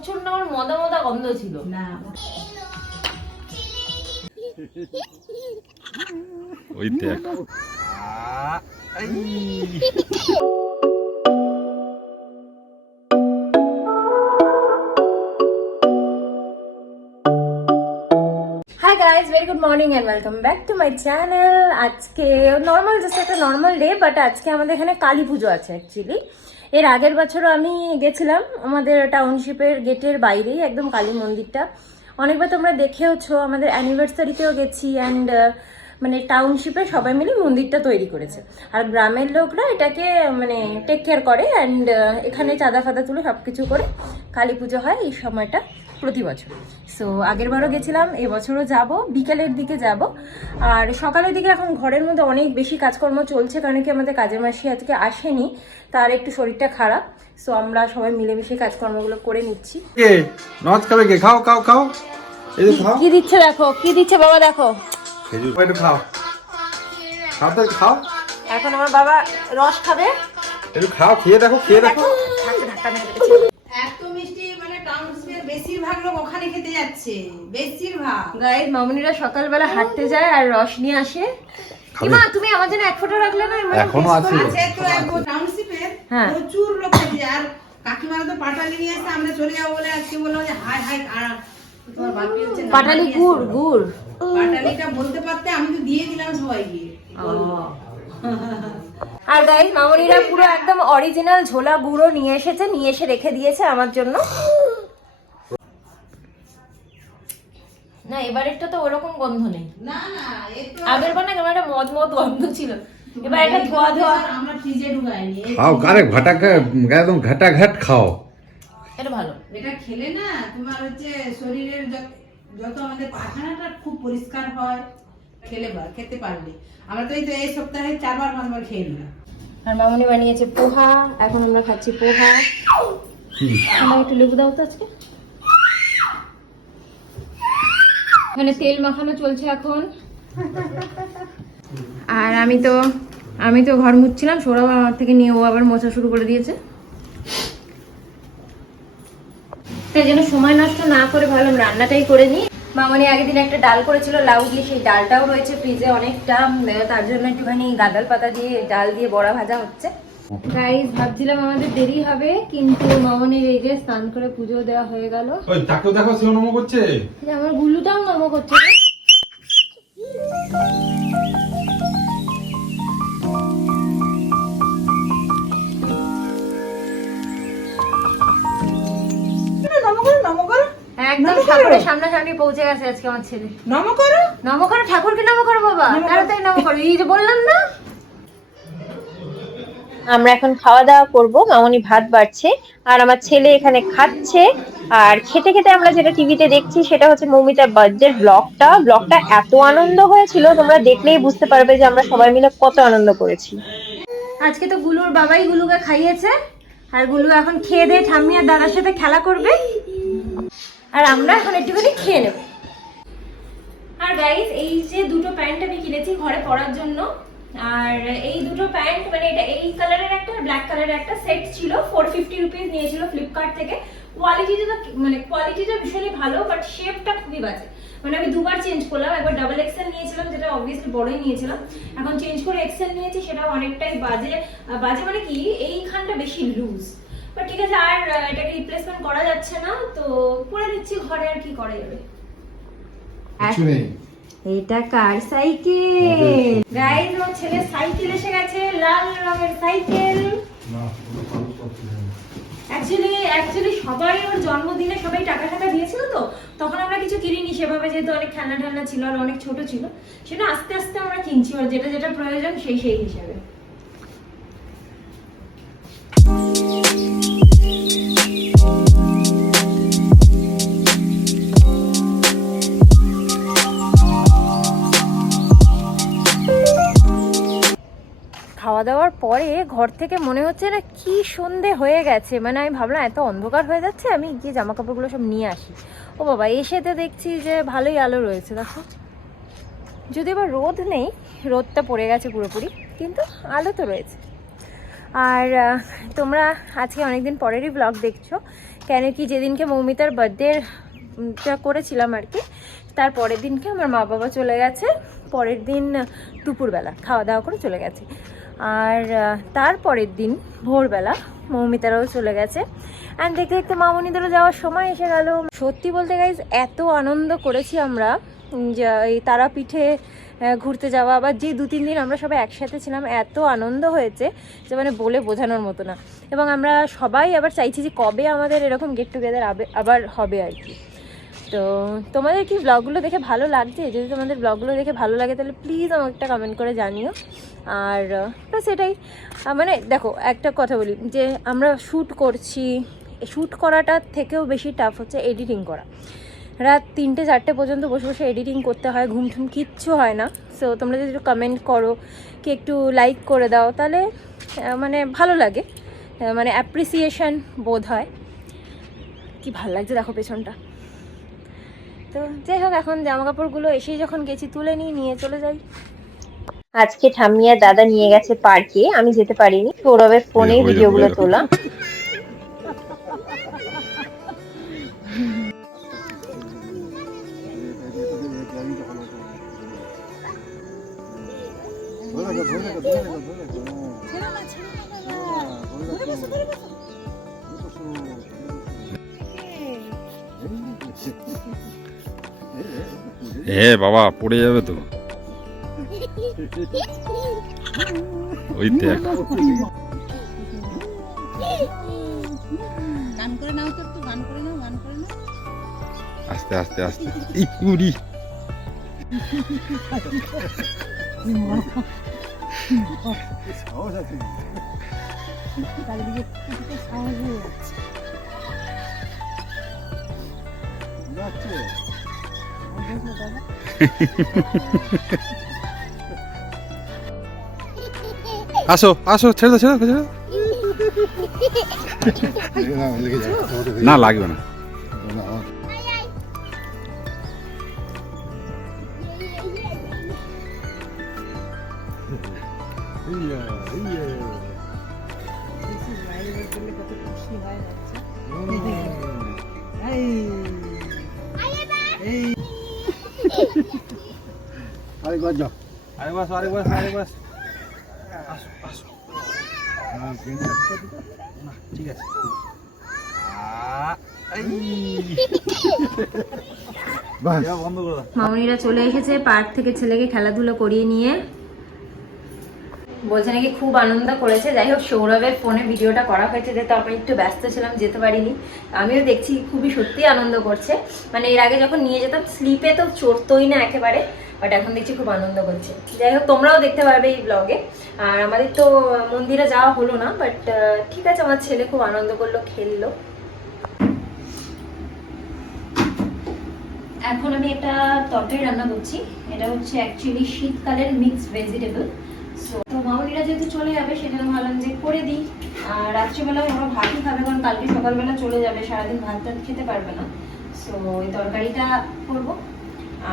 প্রচন্ড আমার মদা মদা গন্ধ ছিল না। ওই দেখ hi guys, very good morning and welcome back to my channel. আজকে নর্মাল জাস্ট একটা নর্মাল ডে, বাট আজকে আমাদের এখানে কালী পুজো আছে অ্যাকচুয়ালি। এর আগের বছরও আমি গেছিলাম আমাদের টাউনশিপের গেটের বাইরেই একদম কালী মন্দিরটা। অনেকবার তোমরা দেখেওছো, আমাদের অ্যানিভার্সারিতেও গেছি। অ্যান্ড মানে টাউনশিপে সবাই মিলে মন্দিরটা তৈরি করেছে, আর গ্রামের লোকরা এটাকে মানে টেক কেয়ার করে। অ্যান্ড এখানে চাঁদা ফাদা তুলে সব কিছু করে কালী পুজো হয় এই সময়টা প্রতি বছর। সো আগের বারও গেছিলাম, এবছরও যাব, বিকেলের দিকে যাব। আর সকালের দিকে এখন ঘরের মধ্যে অনেক বেশি কাজকর্ম চলছে, কারণ কি আমাদের কাজের মাসি আজকে আসেনি, তার একটু শরীরটা খারাপ। সো আমরা সবাই মিলেমিশে কাজকর্মগুলো করে নিচ্ছি। নচ খাবে কে? খাও খাও খাও, এই যে খাও। কি দিচ্ছে দেখো, কি দিচ্ছে বাবা দেখো। খেজুর একটু খাও, খাও তো খাও। এখন আমার বাবা রস খাবে, একটু খাও, খেয়ে দেখো, খেয়ে দেখো। ধাক্কা মেরে রেখেছে। এত মিষ্টি মানে টাউনশিপের বেশিরভাগ লোক ওখানে খেতে যাচ্ছে, বেশিরভাগ। গাইস মামুনিরা সকালবেলা হাঁটতে যায় আর রস নিয়ে আসে। মা তুমি আমার জন্য এক ফোঁটা রাখলে না? এখনো আছে আছে তো একদম টাউনশিপের প্রচুর লোক খেতে। আর কাকিমারা তো পাটালি নিয়ে এসে আমরা চলে যাবো বলে আজকে বললো যে হাই হাই তোমার বাপি হচ্ছে পাটালি গুড় গুড় পাটালিটা বলতে পারতে আমি তো দিয়ে দিলাম সবাইকে। আর গাইস মামুনিরা পুরো একদম অরিজিনাল ঝোলা গুঁড়ো নিয়ে এসেছে, নিয়ে এসে রেখে দিয়েছে আমার জন্য। না এবারেরটা তো ওরকম গন্ধ নেই। না না, এ তো আগের বার না কেমন একটা মদ মদ গন্ধ ছিল, এবার একটা ধোয়া ধোয়া। আমরা ফ্রিজে ঢুকাইনি। খাও, কারে ঘাটা একদম ঘাটা ঘাট খাও। এটা ভালো। এটা খেলে না তোমার হচ্ছে শরীরের যত আমাদের পায়খানাটা খুব পরিষ্কার হয় খেতে পারলে। আমরা তো এই সপ্তাহে 4বার 5বার খেয়ে নিলাম। আর মামুনি বানিয়েছে পোহা, এখন আমরা খাচ্ছি পোহা। আমার একটু লেবু দাও তো আজকে। এখানে তেল মাখানো চলছে এখন। আর আমি তো ঘর মুছছিলাম, সৌরভ আমার থেকে নিয়ে ও আবার মোছা শুরু করে দিয়েছে। তাই জন্য সময় নষ্ট না করে ভাবলাম রান্নাটাই করে নিই। মামনি আগের দিন একটা ডাল করেছিল লাউ দিয়ে, সেই ডালটাও রয়েছে ফ্রিজে অনেকটা, তার জন্য একটুখানি গাঁদাল পাতা দিয়ে ডাল দিয়ে বড়া ভাজা হচ্ছে। গাইস ভাবছিলাম আমাদের দেরি হবে, কিন্তু মামনির এই যে স্নান করে পুজো দেওয়া হয়ে গেল। ওই তাকেও দেখো, সেও নমো করছে। আমার গুল্লুটাও নম করছে। একদম ঠাকুরের সামনাসামনি পৌঁছে গেছে আজকে আমার ছেলে। নম করো ঠাকুরকে নম করো বাবা, তাড়াতাড়ি নম করো। এই যে বললাম না। আমরা এখন খাওয়া দাওয়া করব, মামনি ভাত বাড়ছে আর আমার ছেলে এখানে খাচ্ছে। আর খেতে খেতে আমরা যেটা টিভিতে দেখছি সেটা হচ্ছে মৌমিতার বার্থডে ব্লগটা এত আনন্দ হয়েছিল, তোমরা দেখলেই বুঝতে পারবে যে আমরা সবাই মিলে কত আনন্দ করেছি। আজকে তো গুলুর বাবাই গুলুকে খাইয়েছে, আর গুলু এখন খেয়ে দিয়ে ঠাম্মি আর দাদার সাথে খেলা করবে, আর আমরা এখন একটুখানি খেয়ে নেব। আর গাইস এই যে দুটো প্যান্ট আমি কিনেছি ঘরে পরার জন্য, আর এই দুটো প্যান্ট মানে এটা এই কালারের একটা আর ব্ল্যাক কালারের একটা সেট ছিল, 450 রুপিস নিয়েছিল ফ্লিপকার্ট থেকে। কোয়ালিটিটা ভীষণই ভালো, বাট শেপটা খুবই বাজে। মানে আমি দুবার চেঞ্জ করলাম, একবার ডাবল এক্সেল নিয়েছিলাম যেটা অবভিয়াসলি বড়ই নিয়েছিলাম, এখন চেঞ্জ করে এক্সেল নিয়েছি, সেটাও অনেকটাই বাজে মানে কি এইখানটা বেশি লুজ। বাট ঠিক আছে, আর এটাকে রিপ্লেসমেন্ট করা যাচ্ছে না, তো পরে দিচ্ছি ঘরে, আর কি করা যাবে। এটা কার সাইকেল? গাইস ওর ছেলে সাইকেল এসে গেছে, লাল রঙের সাইকেল। অ্যাকচুয়ালি সবাই ওর জন্মদিনে সবাই টাকা দিয়েছিল, তো তখন আমরা কিছু কিনিনি সেভাবে, যেহেতু অনেক খেলনা ছিল আর অনেক ছোট ছিল, সেটা আস্তে আস্তে আমরা কিনছি ওর যেটা যেটা প্রয়োজন সেই হিসাবে। খাওয়া দাওয়ার পরে ঘর থেকে মনে হচ্ছে না কি সন্ধে হয়ে গেছে, মানে আমি ভাবলাম এত অন্ধকার হয়ে যাচ্ছে, আমি গিয়ে জামা কাপড়গুলো সব নিয়ে আসি। ও বাবা, এসে তো দেখছি যে ভালোই আলো রয়েছে, দেখো। যদি আবার রোদ নেই, রোদটা পড়ে গেছে পুরোপুরি, কিন্তু আলো তো রয়েছে। আর তোমরা আজকে অনেকদিন পরেরই ব্লগ দেখছো, কেন কি যেদিনকে মৌমিতার বার্থডেটা করেছিলাম আর কি, তার পরের দিনকে আমার মা বাবা চলে গেছে, পরের দিন দুপুরবেলা খাওয়া দাওয়া করে চলে গেছে। আর তার পরের দিন ভোরবেলা মৌমিতারাও চলে গেছে। অ্যান্ড দেখতে দেখতে মামনিদেরও যাওয়ার সময় এসে গেল। সত্যি বলতে গাইজ এত আনন্দ করেছি আমরা, যে এই তারাপীঠে ঘুরতে যাওয়া, আবার যে 2-3 দিন আমরা সবাই একসাথে ছিলাম, এত আনন্দ হয়েছে যে মানে বলে বোঝানোর মতো না। এবং আমরা সবাই আবার চাইছি যে কবে আমাদের এরকম গেট টুগেদার আবার হবে আর কি। তো তোমাদের কি ব্লগগুলো দেখে ভালো লাগছে? যদি তোমাদের ব্লগগুলো দেখে ভালো লাগে তাহলে প্লিজ আমাকে একটা কমেন্ট করে জানিও। আর ব্যাস এটাই। মানে দেখো একটা কথা বলি, যে আমরা শ্যুট করছি, শ্যুট করাটার থেকেও বেশি টাফ হচ্ছে এডিটিং করা। রাত 3-4 পর্যন্ত বসে বসে এডিটিং করতে হয়, ঘুম ঠুম কিচ্ছু হয় না। সো তোমরা যদি একটু কমেন্ট করো, কি একটু লাইক করে দাও, তাহলে মানে ভালো লাগে, মানে অ্যাপ্রিসিয়েশন বোধ হয়। কি ভালো লাগছে দেখো পেছনটা। তো যাই হোক, এখন জামা কাপড়গুলো এসেই যখন গেছি তুলে নিয়ে চলে যাই। আজকে ঠাম্মি আর দাদা নিয়ে গেছে পার্কে, আমি যেতে পারিনি, সৌরভের ফোনে ভিডিওগুলো তোলা। বাবা পড়ে যাবে তো, ওই দেখ গান করে নাও তো, একটু গান করে নাও, গান করে নাও। আস্তে আস্তে আস্তে। এই কুড়ি আসো আসো, ছেড়ে দাও ছেড়ে দাও। না লাগবে না। আরেকবার যাও, আরেকবার ঠিক আছে। মামনিরা চলে এসেছে পার্ক থেকে, ছেলেকে খেলাধুলো করিয়ে নিয়ে। বলছে নাকি খুব আনন্দ করেছে। যাই হোক, সৌরভের ফোনে ভিডিওটা করা হয়েছে, যেহেতু আমি একটু ব্যস্ত ছিলাম যেতে পারিনি। আমিও দেখছি খুবই সত্যি আনন্দ করছে। মানে এর আগে যখন নিয়ে যেতাম স্লিপে তো চড়তোই না একেবারে, বাট এখন দেখছি খুব আনন্দ করছে। যাই হোক, তোমরাও দেখতে পারবে এই ব্লগে। আর আমাদের তো মন্দিরে যাওয়া হলো না, বাট ঠিক আছে, আমার ছেলে খুব আনন্দ করলো, খেললো। এখন আমি একটা তরকারি রান্না করছি। এটা হচ্ছে অ্যাকচুয়ালি শীতকালের মিক্সড ভেজিটেবল। তো মামনিরা যেহেতু চলে যাবে, সেজন্য ভাবলাম যে করে দিই। আর রাত্রিবেলা ওরা ভাতই খাবে, কারণ কালকে সকালবেলা চলে যাবে, সারাদিন ভাত টাত খেতে পারবে না। সো ওই তরকারিটা করবো।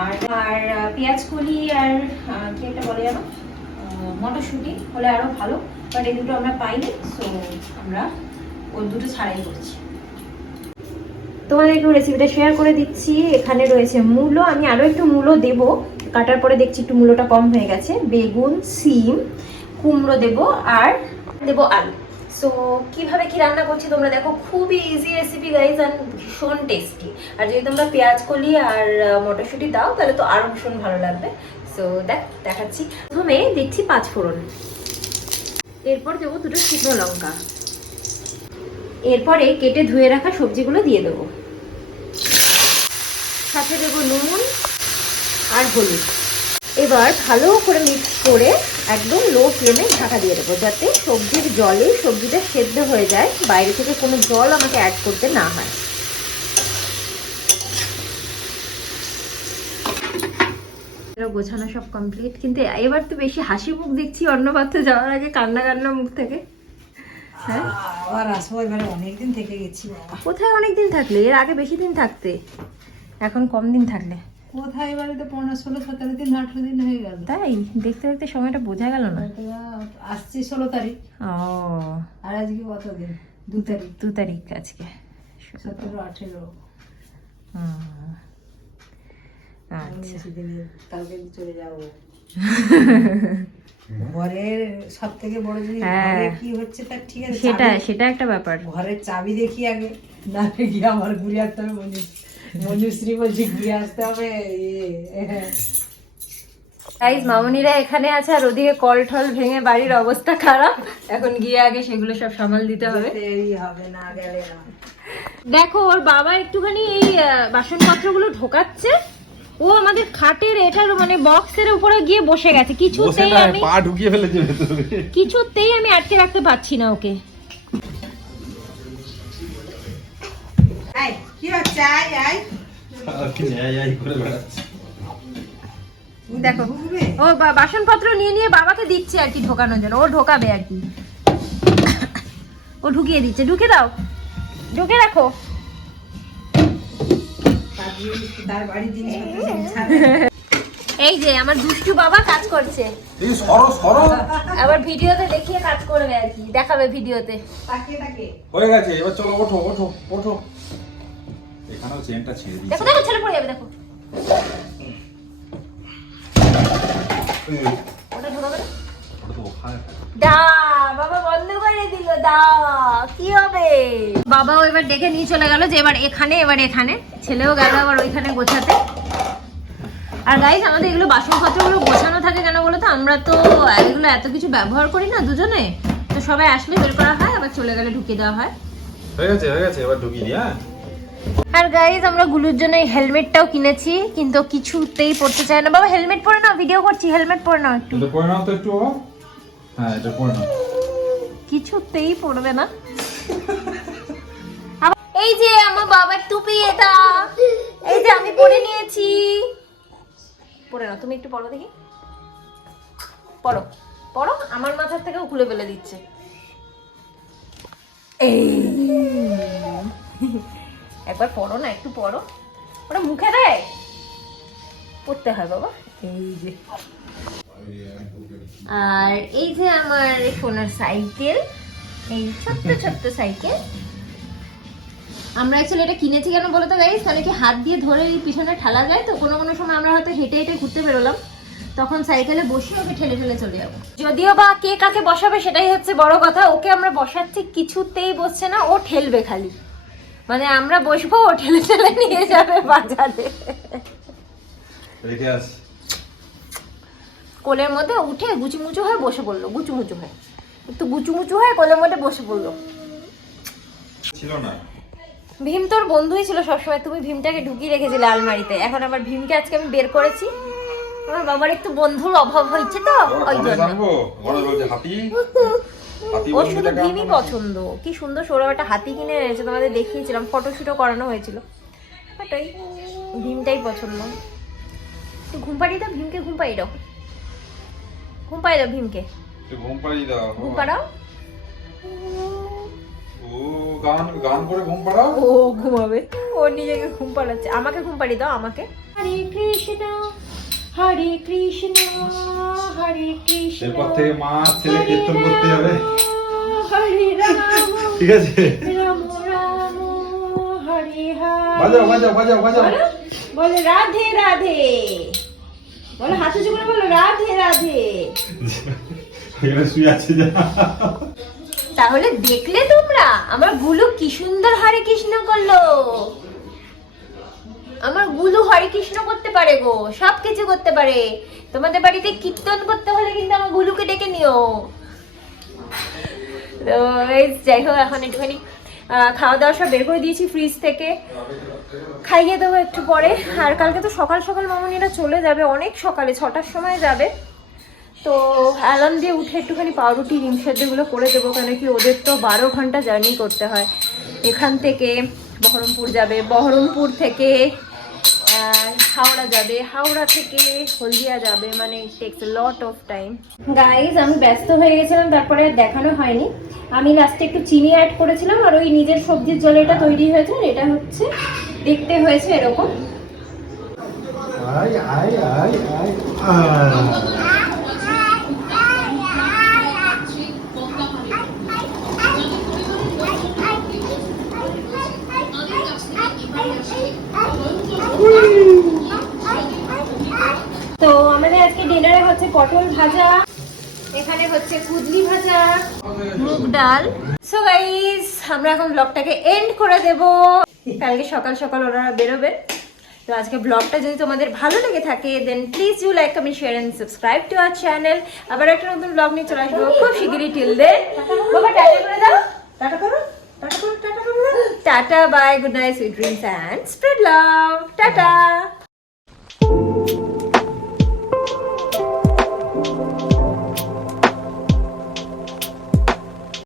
আর আর পেঁয়াজ কলি আর কি একটা বলে জানো, মটরশুঁটি হলে আরো ভালো, বাট এই দুটো আমরা পাইনি। সো আমরা ওই দুটো ছাড়াই করছি। তোমাদের একটু রেসিপিটা শেয়ার করে দিচ্ছি। এখানে রয়েছে মূলো, আমি আরো একটু মূলো দেব, কাটার পরে দেখছি একটু মূলোটা কম হয়ে গেছে। বেগুন, সিম, কুমড়ো দেব, আর দেব আলু। সো কিভাবে কি রান্না করছি তোমরা দেখো, খুবই ইজি রেসিপি গাইজ, আর ভীষণ টেস্টি। আর যদি তোমরা পেঁয়াজ কলি আর মটরশুঁটি দাও তাহলে তো আরো ভীষণ ভালো লাগবে। সো দেখাচ্ছি। প্রথমে দিচ্ছি 5 ফোড়ন, এরপর দেবো 2টো শুকনো লঙ্কা, এরপরে কেটে ধুয়ে রাখা সবজিগুলো দিয়ে দেবো, সাথে দেবো নুন আর হলুদ। এবার ভালো করে মিক্স করে একদম লো ফ্লেমে ঢাকা দিয়ে দেবো, যাতে সবজির জলে সবজিটা সেদ্ধ হয়ে যায়, বাইরে থেকে কোনো জল আমাকে অ্যাড করতে না হয়। গোছানো সব কমপ্লিট, কিন্তু এবার তো বেশি হাসি মুখ দেখছি অন্নপাত্রে যাওয়ার আগে, কান্না মুখ থেকে। হ্যাঁ, আবার আসবো, এবারে অনেকদিন থেকে গেছি বাবা। কোথায় অনেকদিন থাকলে? এর আগে বেশি দিন থাকতে, এখন কম দিন থাকলে। কোথায় এবারে তো 15, 16, 17 দিন 18 দিন হয়ে গেল। তাই দেখতে দেখতে সময়টা বোঝা গেল না। আসছে 16 তারিখ। ও আর আজকে কত দিন? 2 তারিখ। 2 তারিখ আজকে। 17, 18। আচ্ছা কালকে চলে যাবো। ঘরের সব থেকে বড় জিনিস ঘরে কি হচ্ছে তার ঠিক আছে, সেটা একটা ব্যাপার। ঘরের চাবি দেখি আগে, না গিয়ে আমার ঘুরে আসতে হবে। মঞ্জুশ্রী বলছে গিয়ে আসতে হবে। গাইস মামুনিরা এখানে আছে আর ওদিকে কল ঠল ভেঙে বাড়ির অবস্থা খারাপ। এখন গিয়ে আগে সেগুলো সব সামাল দিতে হবে। হবে না গেলে না। দেখো ওর বাবা একটুখানি এই বাসনপত্রগুলো ঢোকাচ্ছে। ও আমাদের খাটের এটার মানে বক্সের উপরে গিয়ে বসে গেছে। পা ঢুকিয়ে ফেলেছে ভেতরে। কিছুতেই আমি আটকে রাখতে পারছি না ওকে। কি হচ্ছে? দেখো ও বাসনপত্র নিয়ে নিয়ে বাবাকে দিচ্ছে আর কি ঢোকানোর জন্য। ও ঢোকাবে আর কি, ও ঢুকিয়ে দিচ্ছে। ঢুকে দাও, ঢুকে রাখো। তার বাড়ির জিনিস এই যে আমার দুষ্টু বাবা কাজ করছে। এই সরো সরো, আবার ভিডিওতে দেখিয়ে কাজ করবে আর কি, দেখাবে ভিডিওতে। তাকে হয়ে গেছে, এবার চলো ওঠো ওঠো ওঠো। এখানেও চেনটা ছেড়ে দিই। দেখো দেখো ছেলে পড়ে যাবে, দেখো ওটা ঢোকাবে না। ওটা তো ওখানে। দা বাবা বন্ধ করে দিল, দা কি হবে। বাবাও এবার ডেকে নিয়ে চলে গেল যে এবার এখানে, এবার এখানে। ছেলেও গেল আবার ওইখানে গোছাতে। আর গাইস আমাদের এগুলো বাসনপত্রগুলো গোছানো থাকে কেন বলো তো, আমরা তো এগুলো এত কিছু ব্যবহার করি না দুজনে, তো সবাই আসলে বের করা হয়, আবার চলে গেলে ঢুকিয়ে দেওয়া হয়। হয়ে গেছে, এবার ঢুকিয়ে দিই। হ্যাঁ আর গাইস আমরা গুলুর জন্য এই হেলমেটটাও কিনেছি, কিন্তু কিছুতেই পড়তে চায় না। বাবা হেলমেট পরে নাও, ভিডিও করছি, হেলমেট পরে নাও একটু। এটা পরে নাও তো একটু। হ্যাঁ এটা পরে নাও। কিছুতেই পড়বে না। এই যে আমার বাবার টুপি, এটা এই যে আমি পরে নিয়েছি। পরে নাও, তুমি একটু পরো দেখি। পরো পরো, আমার মাথার থেকেও খুলে ফেলে দিচ্ছে। এই একবার পরো না, একটু পরো। ওটা মুখে দেয়, পড়তে হয় বাবা। এই যে, আর এই যে আমার সোনার সাইকেল, এই ছোট্ট ছোট্ট সাইকেল। আমরা অ্যাকচুয়ালি এটা কিনেছি কেন বলো তো গাইস, তাহলে কি হাত দিয়ে ধরে এই পিছনে ঠেলা যায় তো। কোনো কোনো সময় আমরা হয়তো হেঁটে হেঁটে ঘুরতে বেরোলাম, তখন সাইকেলে বসে ওকে ঠেলে ঠেলে চলে যাবো। যদিও বা কে কাকে বসাবে সেটাই হচ্ছে বড় কথা। ওকে আমরা বসাচ্ছি, কিছুতেই বসছে না, ও ঠেলবে খালি। মানে আমরা বসবো, ও ঠেলে ঠেলে নিয়ে যাবে বাজারে। রেখে আসি। কোলের মধ্যে উঠে গুচুমুচু হয়ে বসে পড়লো, গুচুমুচু হয়ে একটু গুচুমুচু হয়ে কোলের মধ্যে বসে পড়লো। ছিল না ভীম তোর বন্ধুই ছিল সবসময়, তুমি ভীমটাকে ঢুকিয়ে রেখেছিলে আলমারিতে। এখন আবার ভীমকে আজকে আমি বের করেছি। আমার বাবার একটু বন্ধুর অভাব হয়েছে তো, ওই জন্য। ওর শুধু ভীমই পছন্দ। কি সুন্দর সৌরভ একটা হাতি কিনে এনেছে, তোমাদের দেখিয়েছিলাম, ফটোশুটও করানো হয়েছিল। ওটাই, ভীমটাই পছন্দ। তুই ঘুম পাড়িয়ে দাও ভীমকে, ঘুম পাড়িয়ে দাও, ঘুম পাড়িয়ে দাও ভীমকে, ঘুম পাড়িয়ে দাও। ঘুম পাড়াও। ও গান গান করে ঘুম পাড়াও। ও ঘুমাবে, ও নিজেকে ঘুম পাড়াচ্ছে। আমাকে ঘুম পাড়িয়ে দাও, আমাকে। হরে কৃষ্ণ হরে কৃষ্ণ হরে কৃষ্ণ। এরপর থেকে মা ছেলে কীর্তন করতে হবে। হরে রাম, ঠিক আছে, রাম রাম হরে হরে। বাজাও বাজাও বাজাও বাজাও। বলে রাধে রাধে, বলো হাতে চুপড়ে বলো রাধে রাধে। এখানে শুয়ে আছে যা। তাহলে দেখলে তোমরা আমার গুলু কি সুন্দর হরে কৃষ্ণ করলো। আমার গুলু হরে কৃষ্ণ করতে পারে গো, সব কিছু করতে পারে। তোমাদের বাড়িতে কীর্তন করতে হলে কিন্তু আমার গুলুকে ডেকে নিও। তো যাই হোক, এখন একটুখানি খাওয়া দাওয়া সব বের করে দিয়েছি ফ্রিজ থেকে, খাইয়ে দেবো একটু পরে। আর কালকে তো সকাল সকাল মামনিরা চলে যাবে, অনেক সকালে 6টার সময় যাবে। তো অ্যালার্ম দিয়ে উঠে একটুখানি পাউরুটি ডিম সেদ্ধগুলো করে দেবো, কেন কি ওদের তো 12 ঘন্টা জার্নি করতে হয়। এখান থেকে বহরমপুর যাবে, বহরমপুর থেকে হাওড়া যাবে, হাওড়া থেকে হলদিয়া যাবে, মানে ইট tax A lot of time. Guys আমি ব্যস্ত হয়ে গেছিলাম, তারপরে আর দেখানো হয়নি। আমি লাস্টে একটু চিনি অ্যাড করেছিলাম, আর ওই নিজের সবজির জলে এটা তৈরি হয়েছে। আর এটা হচ্ছে দেখতে হয়েছে এরকম। আয় আয় আয় আয় তো আমাদের আজকে ডিনারে হচ্ছে পটল ভাজা, এখানে হচ্ছে কুদলি ভাজা, মুগ ডাল। সো গাইস আমরা এখন ব্লগটাকে এন্ড করে দেব, কালকে সকাল সকাল ওনারা বেরোবে। তো আজকে ব্লগটা যদি তোমাদের ভালো লেগে থাকে then please you like comment share and subscribe to our channel. আবার একটা নতুন ব্লগ নিয়ে চলে আসবো খুব শিগগিরই। টিল দেন বাবা টাটা করে দাও, টাটা করো, টাটা করো, টাটা করো, tata bye, good night, sweet dreams and spread love, tata.